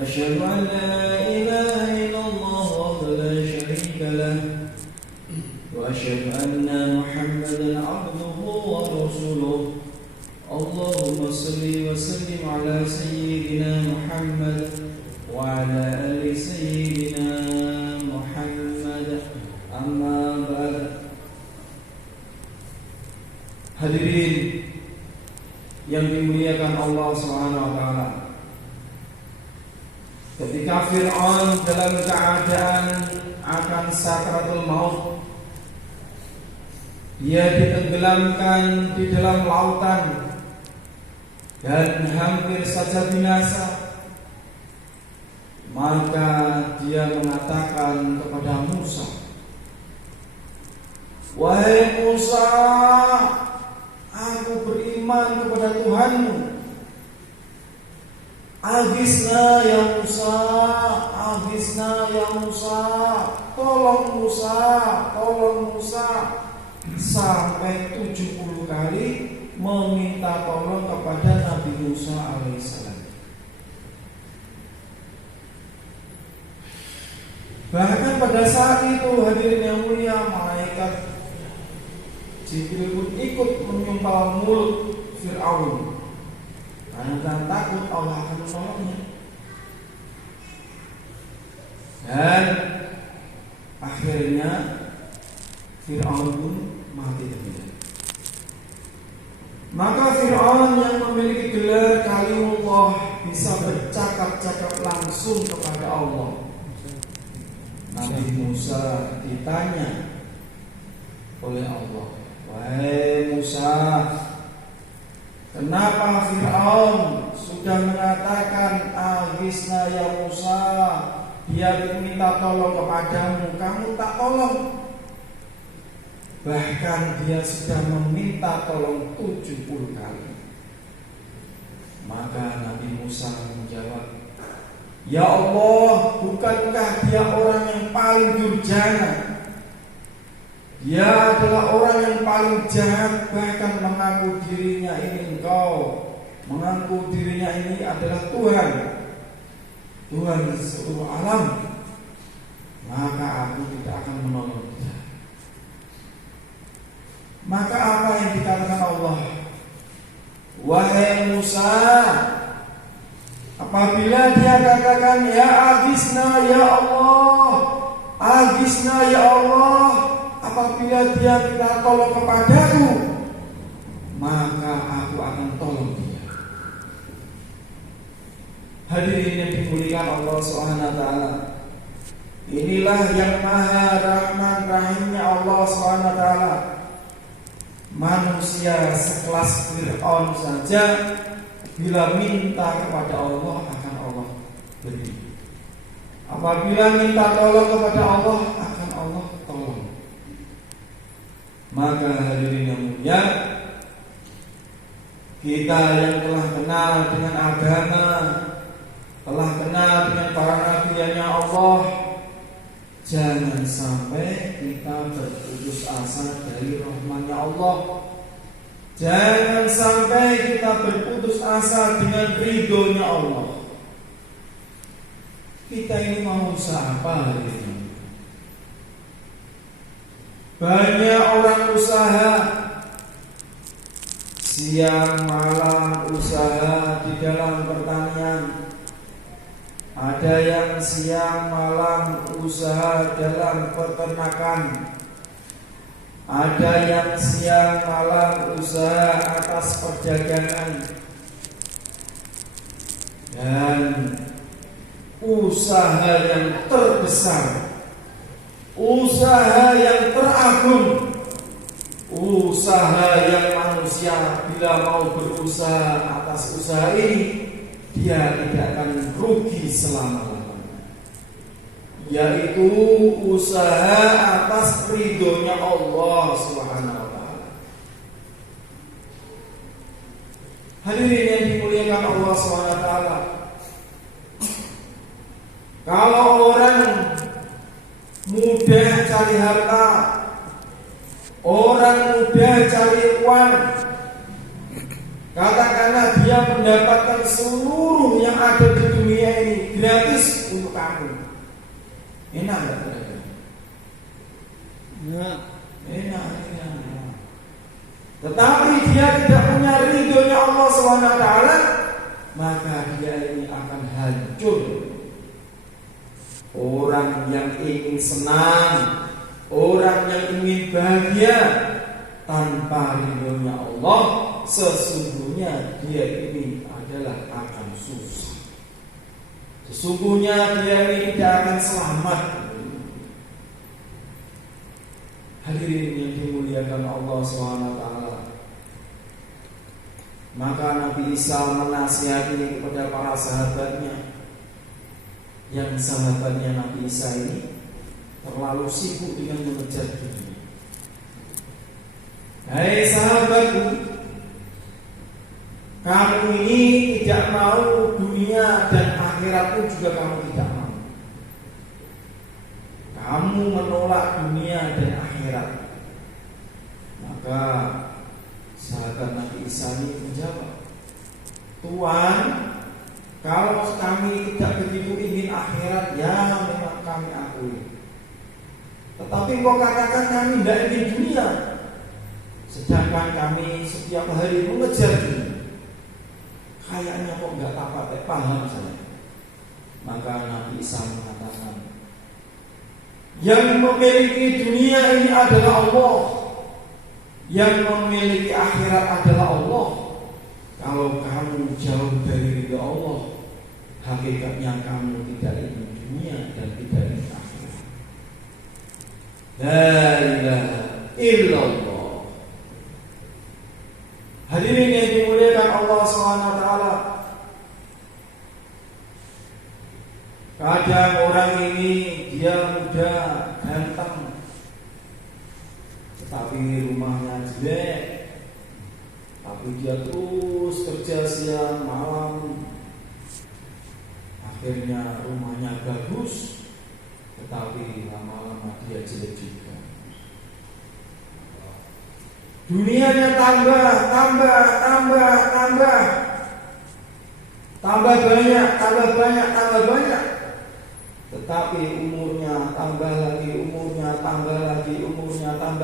أشهد أن لا إله إلا الله وحده لا شريك له وأشهد أن محمدا عبده ورسوله اللهم صل وسلم على سيدنا محمد وعلى آل سيدنا محمد أما بعد. Hadirin yang dimuliakan Allah Subhanahu wa taala. Ketika Fir'aun dalam keadaan akan sakaratul maut, dia ditenggelamkan di dalam lautan dan hampir saja binasa, maka dia mengatakan kepada Musa, "Wahai Musa, aku beriman kepada Tuhanmu. Agisna ya Musa, agisna ya Musa, tolong Musa, tolong Musa." Sampai 70 kali meminta tolong kepada Nabi Musa alaihissalam. Bahkan pada saat itu, hadirin yang mulia, malaikat Jibril pun ikut menyumpal mulut Fir'aun karena takut Allah akan menolongnya. Dan akhirnya Fir'aun pun mati dunia. Maka Fir'aun yang memiliki gelar Kalimullah bisa bercakap-cakap langsung kepada Allah. Nabi Musa ditanya oleh Allah, "Wahai Musa, kenapa Fir'aun sudah mengatakan agisna ya Musa, dia minta tolong kepadamu, kamu tak tolong? Bahkan dia sudah meminta tolong 70 kali." Maka Nabi Musa menjawab, "Ya Allah, bukankah dia orang yang paling durjana? Dia adalah orang yang paling jahat, bahkan mengaku dirinya ini engkau, mengaku dirinya ini adalah Tuhan, Tuhan seluruh alam. Maka aku tidak akan menolong dia." Maka apa yang dikatakan Allah? "Wahai Musa, apabila dia katakan ya agisna ya Allah, agisna ya Allah, apabila dia minta tolong kepadaku, maka aku akan tolong dia." Hadirin yang dimuliakan Allah Subhanahu wa taala, inilah yang maha rahman rahimnya Allah Subhanahu wa taala. Manusia sekelas Fir'aun saja bila minta kepada Allah akan Allah beri. Apabila minta tolong kepada Allah akan Allah tolong. Maka hadirin yang mulia, kita yang telah kenal dengan agama, telah kenal dengan para nabi-nya Allah, jangan sampai kita berputus asa dari rahmatnya Allah. Jangan sampai kita berputus asa dengan ridhonya Allah. Kita ini mau usaha apa hari ini? Banyak orang usaha, siang malam usaha di dalam pertanian. Ada yang siang malam usaha dalam peternakan. Ada yang siang malam usaha atas perdagangan. Dan usaha yang terbesar, usaha yang teragung, usaha yang manusia bila mau berusaha atas usaha ini, dia tidak akan rugi selama-lamanya, yaitu usaha atas ridhonya Allah Subhanahu wa taala. Hadirin yang dimuliakan Allah Subhanahu wa taala, kalau orang mudah cari harta, orang mudah cari uang, katakanlah dia mendapatkan seluruh yang ada di dunia ini gratis untuk kamu. Enak nggak kira-kira? Ya. Enak. Tetapi dia tidak punya ridhonya Allah SWT, maka dia ini akan hancur. Orang yang ingin senang, orang yang ingin bahagia tanpa ridhonya Allah, sesungguhnya dia ini adalah akan susah. Sesungguhnya dia ini tidak akan selamat. Hadirin yang dimuliakan Allah SWT, maka Nabi Isa menasihati kepada para sahabatnya, yang sahabatnya Nabi Isa ini terlalu sibuk dengan mengejar dunia. Hai sahabatku, kamu ini tidak mau dunia dan akhirat pun juga kamu tidak mau. Kamu menolak dunia dan akhirat. Maka sahabat Nabi Isa ini menjawab, Tuhan, kalau kami tidak begitu ingin akhirat, ya memang kami akui. Tetapi kau katakan kami tidak ingin dunia, sedangkan kami setiap hari mengejar dunia. Kayaknya kok nggak dapat paham saya. Maka Nabi Isa mengatakan, yang memiliki dunia ini adalah Allah, yang memiliki akhirat adalah Allah. Kalau kamu jauh dari ridha Allah, hakikatnya kamu tidak ingin dunia dan tidak ingin akhirat. La ilaha illallah. Hadirin yang dimuliakan Allah SWT, kadang orang ini dia muda, ganteng, tetapi rumahnya jelek, tapi dia terus kerja siang malam, akhirnya rumahnya bagus, tetapi lama-lama dia jelek juga. Dunianya tambah banyak, tetapi umurnya tambah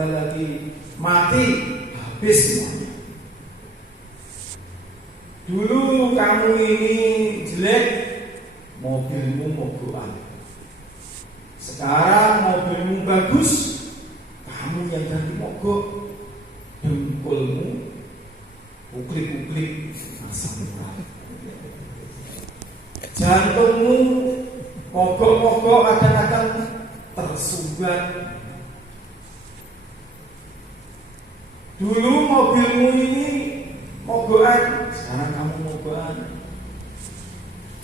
lagi, mati, habis semuanya. Dulu kamu ini jelek, mobilmu mogokan. Sekarang mobilmu bagus, kamu yang ganti mogok. Dengkulmu uklik-uklik asam urat, jantungmu mogok-mogok, kadang-kadang tersumbat. Dulu mobilmu ini mogokan, sekarang kamu mogokan.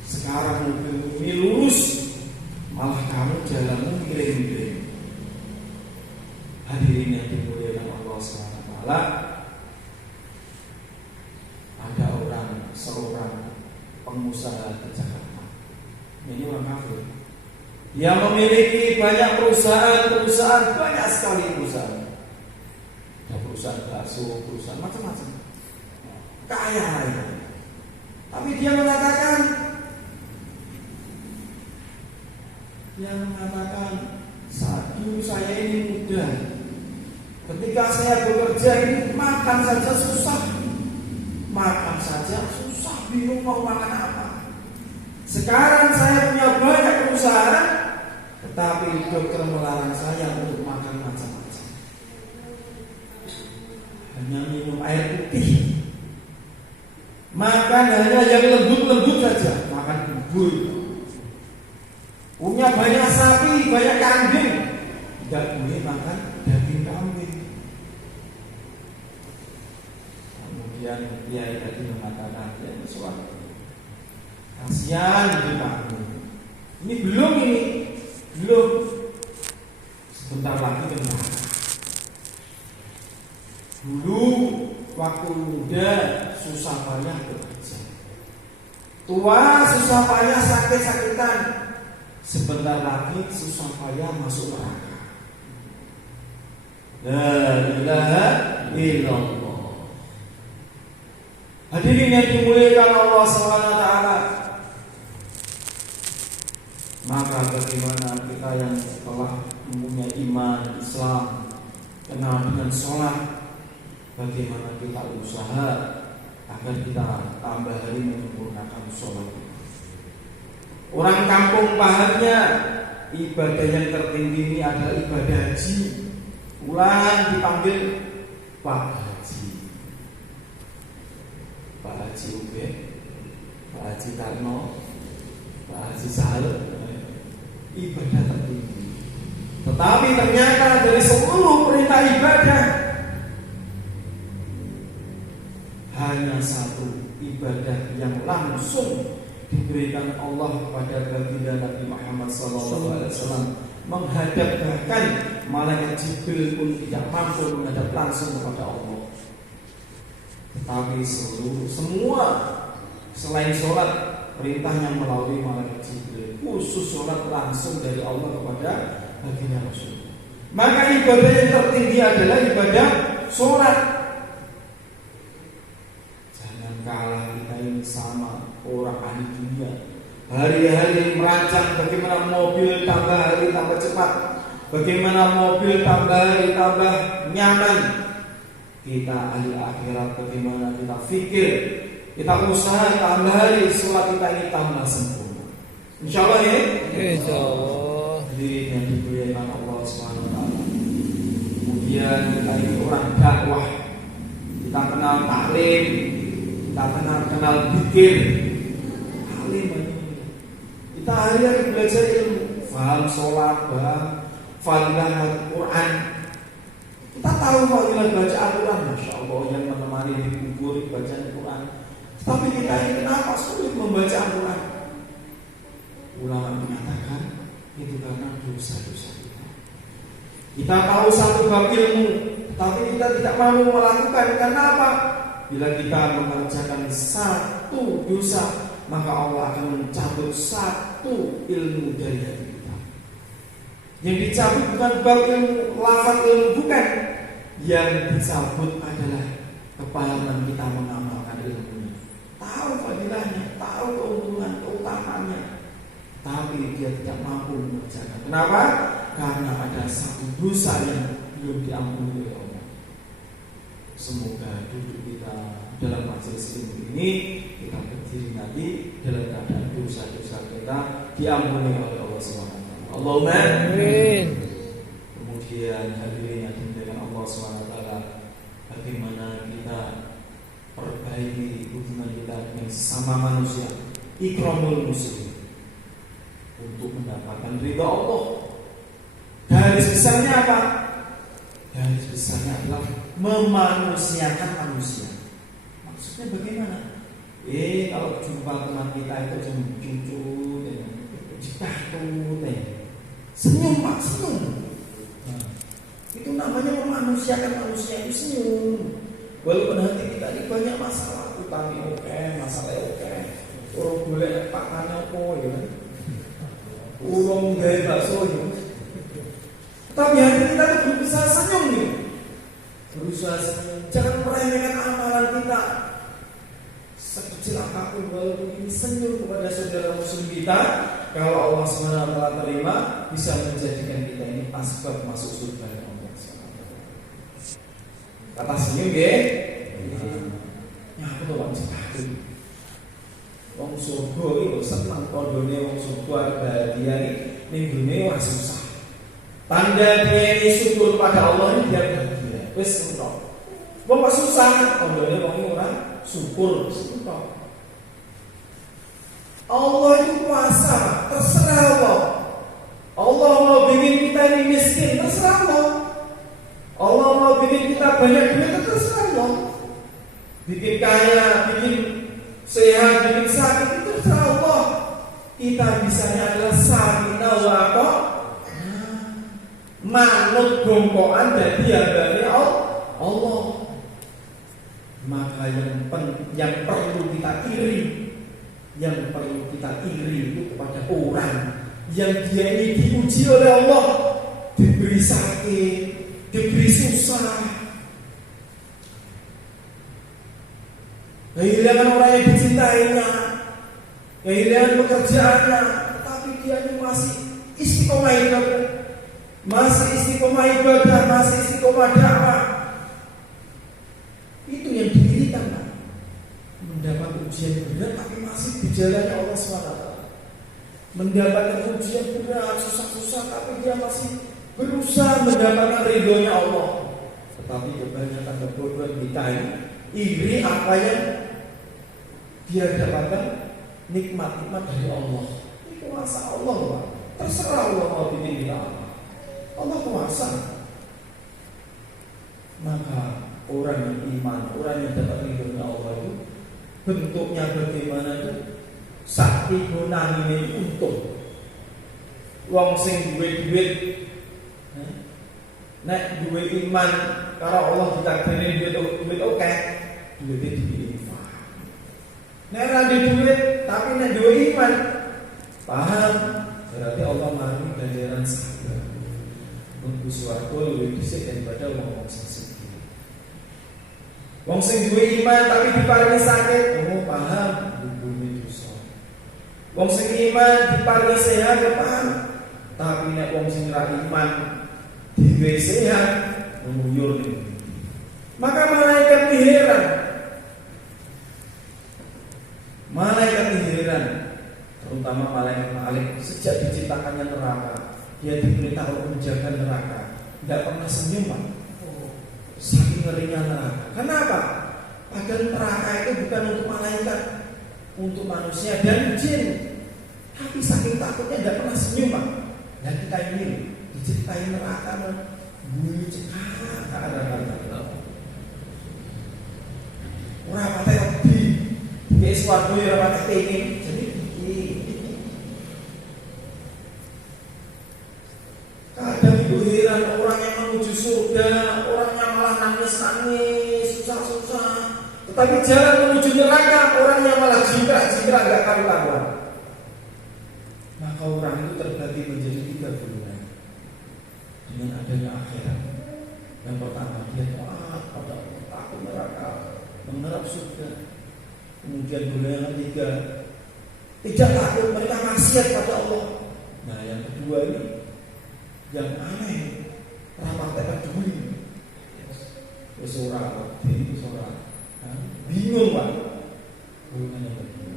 Sekarang mobilmu ini lurus, malah kamu jalanmu miring-miring. Hadirin yang dimuliakan Allah SWT, ada seorang pengusaha di Jakarta. Ini orang kafir. Dia memiliki banyak perusahaan, banyak sekali perusahaan. Ada perusahaan bakso, perusahaan macam-macam. Kaya raya. Tapi dia mengatakan, saat dulu saya ini muda, ketika saya bekerja ini makan saja susah, bingung mau makan apa. Sekarang saya punya banyak perusahaan, tetapi dokter melarang saya untuk makan macam-macam, hanya minum air putih, makan hanya yang lembut-lembut saja, makan bubur. Punya banyak sapi, banyak kambing, tidak boleh makan daging kambing. Kemudian dia tadi mengatakan, ya suatu kasihan hidup kamu. Ini belum, sebentar lagi benar. Dulu waktu muda susah payah bekerja, tua susah payah sakit-sakitan, sebentar lagi susah payah masuk neraka. La ilaha illallah. Hadirin yang dimuliakan Allah SWT, Maka bagaimana kita yang telah mempunyai iman Islam, kenal dengan sholat, bagaimana kita usaha agar kita tambah hari menyempurnakan sholat. Orang kampung pahamnya ibadah yang tertinggi ini adalah ibadah haji. Ulang dipanggil Pak Haji, Pak Haji Ube, Pak Haji Karno, Pak Haji Sahal, ibadah tertinggi. Tetapi ternyata dari seluruh perintah ibadah hanya satu ibadah yang langsung diberikan Allah kepada baginda Nabi Muhammad SAW, menghadap, bahkan malaikat Jibril pun tidak mampu menghadap langsung kepada Allah. Tetapi semua selain sholat perintahnya melalui malaikat Jibril, khusus sholat langsung dari Allah kepada baginda Rasul. Maka ibadah yang tertinggi adalah ibadah sholat. Jangan kalah kita ini sama orang ahli dunia, hari-hari merancang bagaimana mobil tambah hari tambah cepat, bagaimana mobil tambah hari tambah nyaman. Kita ahli akhirat, bagaimana kita fikir, kita usaha tambah hari sholat kita ini tambah sempurna. Insya Allah ya. Insya Allah. Hadirin yang dimuliakan Allah Subhanahu Wa Taala. Kemudian kita ini orang dakwah, kita kenal taklim, kita kenal zikir. Kita hari-hari belajar ilmu, paham sholat, paham fadilah Al-Quran. Kita tahu fadilah baca Al-Quran, Masya Allah, yang menemani di kubur baca Al-Quran. Tapi kita ini kenapa sulit membaca Al-Quran? Ulama mengatakan itu karena dosa-dosa kita. Kita tahu satu bab ilmu, tapi kita tidak mau melakukan. Karena apa? Bila kita mengerjakan satu dosa, maka Allah akan mencabut satu ilmu dari hati kita. Yang dicabut bukan bab ilmu, lafaz ilmu, bukan. Yang dicabut adalah kepahaman kita mengamalkan ilmunya. Tahu fadilahnya, tahu keuntungan, keutamaannya, tapi dia tidak mampu mengerjakan. Kenapa? Karena ada satu dosa yang belum diampuni oleh Allah. Semoga duduk kita dalam majelis ilmu ini, kita berdiri nanti dalam keadaan dosa-dosa kita diampuni oleh Allah SWT. Allahumma amin. Kemudian hadirin yang dimuliakan Allah SWT, bagaimana kita perbaiki hubungan kita dengan sesama manusia, ikramul muslim, untuk mendapatkan ridha Allah. Garis besarnya apa? Garis besarnya adalah memanusiakan manusia. Maksudnya bagaimana? Kalau jumpa teman kita itu cucu, jatuh, senyum Pak, senyum. Nah, itu namanya memanusiakan manusia, itu senyum. Walaupun hati kita ini banyak masalah, utangnya oke, masalahnya oke, orang boleh pakannya oke, ya, orang gaya bakso, ya. Tapi hati kita itu berusaha senyum nih, berusaha senyum. Jangan meremehkan amalan kita. Sekecil apapun, walaupun ini senyum kepada saudara muslim kita, kalau Allah SWT terima, bisa menjadikan kita ini asbab masuk surga Allah SWT. Kata senyum ya, aku tuh gak bisa tahu. Wong surga itu senang, kondone wong surga bahagia ini dunia wah susah. Tanda dia ini syukur pada Allah ini dia bahagia. Wes entok. Wong pas susah, kondone wong ora syukur, entok. Allah itu kuasa, terserah Allah. Allah mau bikin kita ini miskin, terserah Allah. Allah mau bikin kita banyak duit, terserah Allah. Bikin kaya, bikin sehat, bikin sakit, itu terserah Allah. Kita bisanya adalah samina wa apa? Manut bongkoan dan diabani Allah. Maka yang perlu kita iri, itu kepada orang yang dia ini diuji oleh Allah, diberi sakit, diberi susah, kehilangan orang yang dicintainya, kehilangan pekerjaannya, tapi dia ini masih istiqomah ibadah, masih istiqomah ibadah, masih istiqomah dakwah. Itu yang diinginkan, Pak. Mendapat ujian berat tapi masih di jalannya Allah SWT. Mendapatkan ujian berat, susah-susah tapi dia masih berusaha mendapatkan ridhonya Allah. Tetapi kebanyakan kebodohan kita ini iri apa yang dia dapatkan, nikmat-nikmat dari Allah. Ini kuasa Allah, Pak. Terserah Allah mau bikin kita apa. Allah kuasa. Maka orang yang iman, orang yang dapat ridhonya Allah itu bentuknya bagaimana itu? Sakti gunane ini untung. Wong sing duwe duit, nek duwe iman karo Allah ditakdiri duit oke, duwite diinfak. Nek ora duit tapi nek duwe iman, paham? Berarti Allah maringi ganjaran sabar. Mlebu swarga luwih dhisik daripada wong sing sugih. Wong sing duwe iman tapi diparingi sakit, oh paham, bumi dosa. Wong sing iman diparingi sehat, paham. Tapi nek wong sing ora iman diwe sehat, nguyur ning. Maka malaikat heran. Malaikat heran, terutama malaikat Malik sejak diciptakannya neraka, dia diberitahu menjaga neraka, tidak pernah senyum, Pak. Saking ngerinya neraka. Kenapa? Padahal neraka itu bukan untuk malaikat, untuk manusia dan jin. Tapi saking takutnya tidak pernah senyum, Pak. Dan kita ini diciptain neraka, bunyi cekak ada. Ora pate wedi. Iki suatu ya ora pate pengin. Jadi kadang itu heran orang yang menuju surga, orang yang malah nangis-nangis, susah-susah. Tetapi jalan menuju neraka, orang yang malah jingkrak-jingkrak gak karu-karuan. Maka orang itu terbagi menjadi 3 golongan dengan adanya akhirat. Yang pertama, dia taat pada Allah, takut neraka, mengharap surga. Kemudian golongan yang ketiga, tidak takut, mereka maksiat pada Allah. Nah, yang kedua ini yang aneh, ramah tak peduli. Bersorak, bingung, Pak. Golongan yang kedua.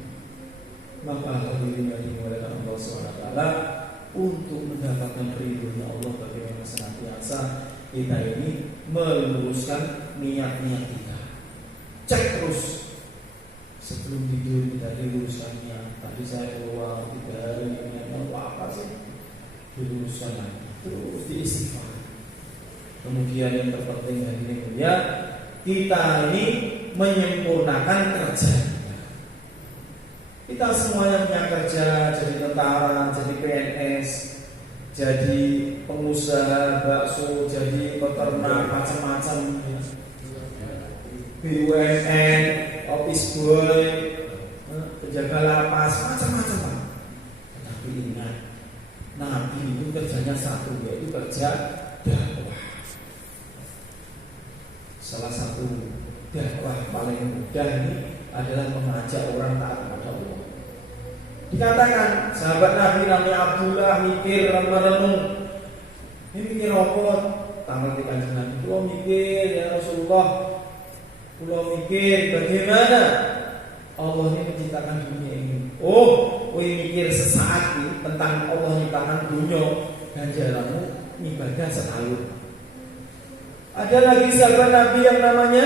Maka hadirin yang dimuliakan Allah SWT, untuk mendapatkan ridhonya Allah bagaimana senantiasa kita ini meluruskan niat-niat kita. Cek terus sebelum tidur, kita diluruskan niat. Tadi saya keluar 3 hari niatnya apa sih? Diluruskan lagi, terus diistighfar. Kemudian yang terpenting hadirin mulia, kita ini menyempurnakan kerja. Kita semuanya punya kerja, jadi tentara, jadi PNS, jadi pengusaha bakso, jadi peternak, macam-macam, BUMN, office boy, penjaga lapas, macam-macam. Tetapi ingat, Nabi itu kerjanya satu, yaitu kerja dakwah. Salah satu dakwah paling mudah ini adalah mengajak orang taat kepada Allah. Dikatakan sahabat Nabi namanya Abdullah mikir renung. Ini mikir apa? Tanggal di kanjeng Pulau mikir ya Rasulullah. Pulau mikir bagaimana Allah ini menciptakan dunia ini. Oh, kowe mikir sesaat ini tentang Allah menciptakan dunia, ganjaranmu ibadah setahun. Ada lagi sahabat Nabi yang namanya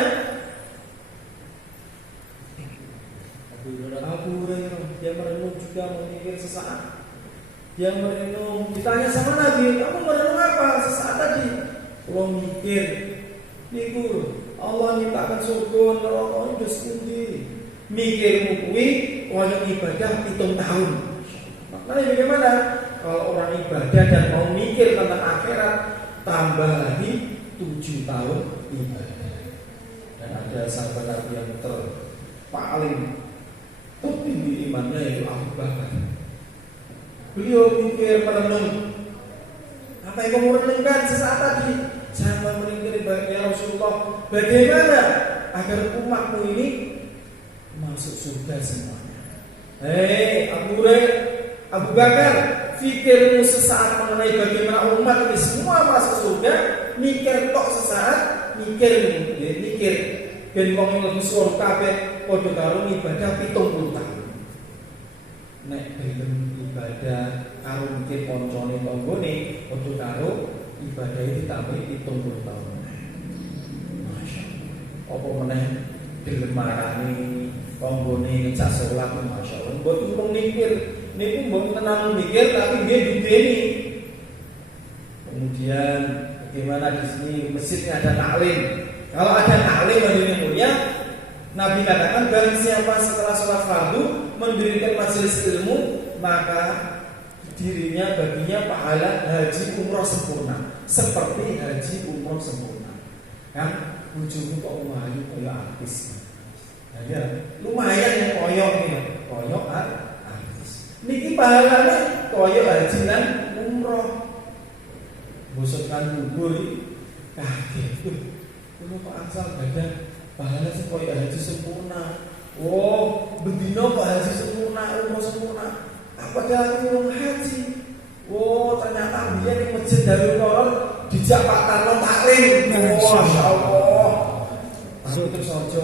Abu Hurairah, dia merenung juga memikir sesaat. Dia merenung, ditanya sama Nabi, kamu merenung apa sesaat tadi? Kalau mikir, niku Allah nyiptakan surga, neraka itu sepundi. Mikirmu kuwi koyo ibadah 7 tahun. Maknanya bagaimana? Kalau orang ibadah dan mau mikir tentang akhirat, tambah lagi 7 tahun ibadah. Dan ada sahabat Nabi yang paling tinggi imannya yaitu Abu Bakar. Beliau mikir merenung, apa yang kamu renungkan sesaat tadi? Saya mau meninggal ya Rasulullah, bagaimana agar umatmu ini masuk surga semuanya? Hei Abu Bakar, fikirmu sesaat mengenai bagaimana umat ini semua masuk surga, mikir tok sesaat, mikir ben wong mlebu surga kabeh padha karo ibadah 70 tahun. Nek gelem ibadah karo mikir kancane tanggane padha karo ibadah iki tambah 70 tahun. Masyaallah. Apa meneh gelem marani tanggane ngecak salat masyaallah. Mboten mung mikir, niku mboten tenang mikir tapi nggih dideni. Kemudian bagaimana di sini masjidnya ada taklim. Kalau ada taklim hadirin mulia, Nabi katakan barang siapa setelah sholat fardu mendirikan majelis ilmu, maka baginya pahala haji umroh sempurna, seperti haji umroh sempurna. Kan ujungnya kok lumayan koyok artis. Nah, ya, lumayan yang koyok ini, koyok artis. Niki pahalanya koyok haji dan umroh. Bosokkan bubur, kaget. Kulo kok asal badan pahala sing koyo haji sempurna. Oh, bendino kok haji sempurna, umroh sempurna. Padahal urung haji. Oh, ternyata dia di Masjid Darul Qur'an dijak Pak Tarno taklim. Oh, masyaallah. Aku terus aja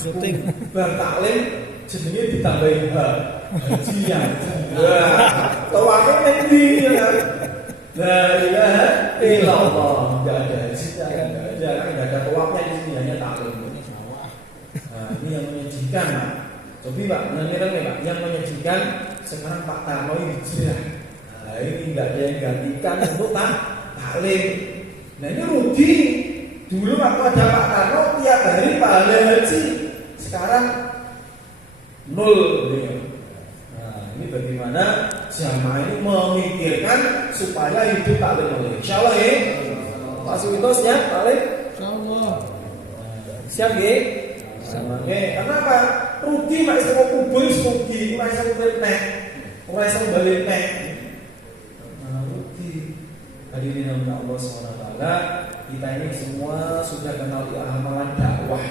syuting bar taklim jenenge ditambahi haji ya. Wah, tawake ning ndi ya. La ilaha illallah. Enggak ada haji, enggak ada tawafnya di sini, hanya taklim. Nah, ini yang menyajikan, Pak. Coba Pak, Pak, yang menyajikan sekarang Pak Tarno hijrah. Nah, ini enggak ada yang gantikan untuk taklim. Nah, ini rugi. Dulu waktu ada Pak Tarno tiap hari pahala haji. Sekarang 0. Nah, ini bagaimana jamaah ini memikirkan supaya hidup taklim oleh. Insyaallah ya. Pak Suwito siap taklim? Insyaallah. Siap ya? Sama ya. Kenapa? Rugi mak iso kubur rugi, ora iso kubur nek. Ora iso balik nek. Nah, rugi. Hadirin Allah SWT, kita ini semua sudah kenal amalan dakwah.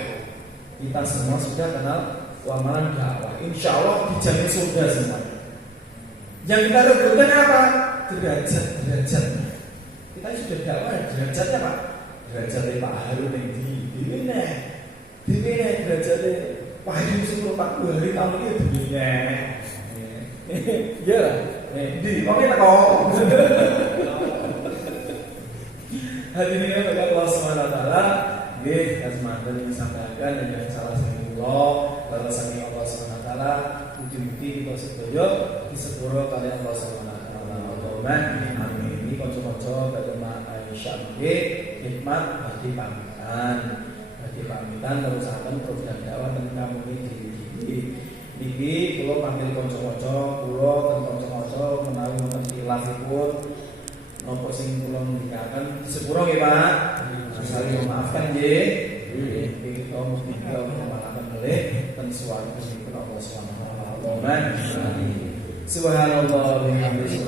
Kita semua sudah kenal amalan dakwah. Insyaallah dijamin surga semua. Yang kita rebutkan apa? Derajat. Kita sudah dakwah, derajatnya Pak. Derajatnya Pak Harun yang di derajatnya Pak Harun sebelum 40 hari tahun ini di iya lah. Di oke tak kok. Hadirin yang Allah SWT, nggih kasmanten disampaikan dengan salah satu kalau saking Allah SWT mugi-mugi kita sedaya disepuro kalian Allah SWT. Amin. Ini kanca-kanca bagaimana Aisyah nggih hikmat badhe pamitan terus akan program dakwah dan kamu ini niki kula panggil kanca-kanca kula dan kanca-kanca menawi wonten khilafipun napa sing kula ngendikaken disepuro nggih Pak. Saling memaafkan nggih. Kita mesti memaafkan oleh dan suatu sing Allah SWT. Amin. Subhanallah wa bihamdihi.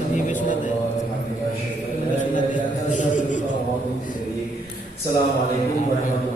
Assalamualaikum warahmatullahi wabarakatuh.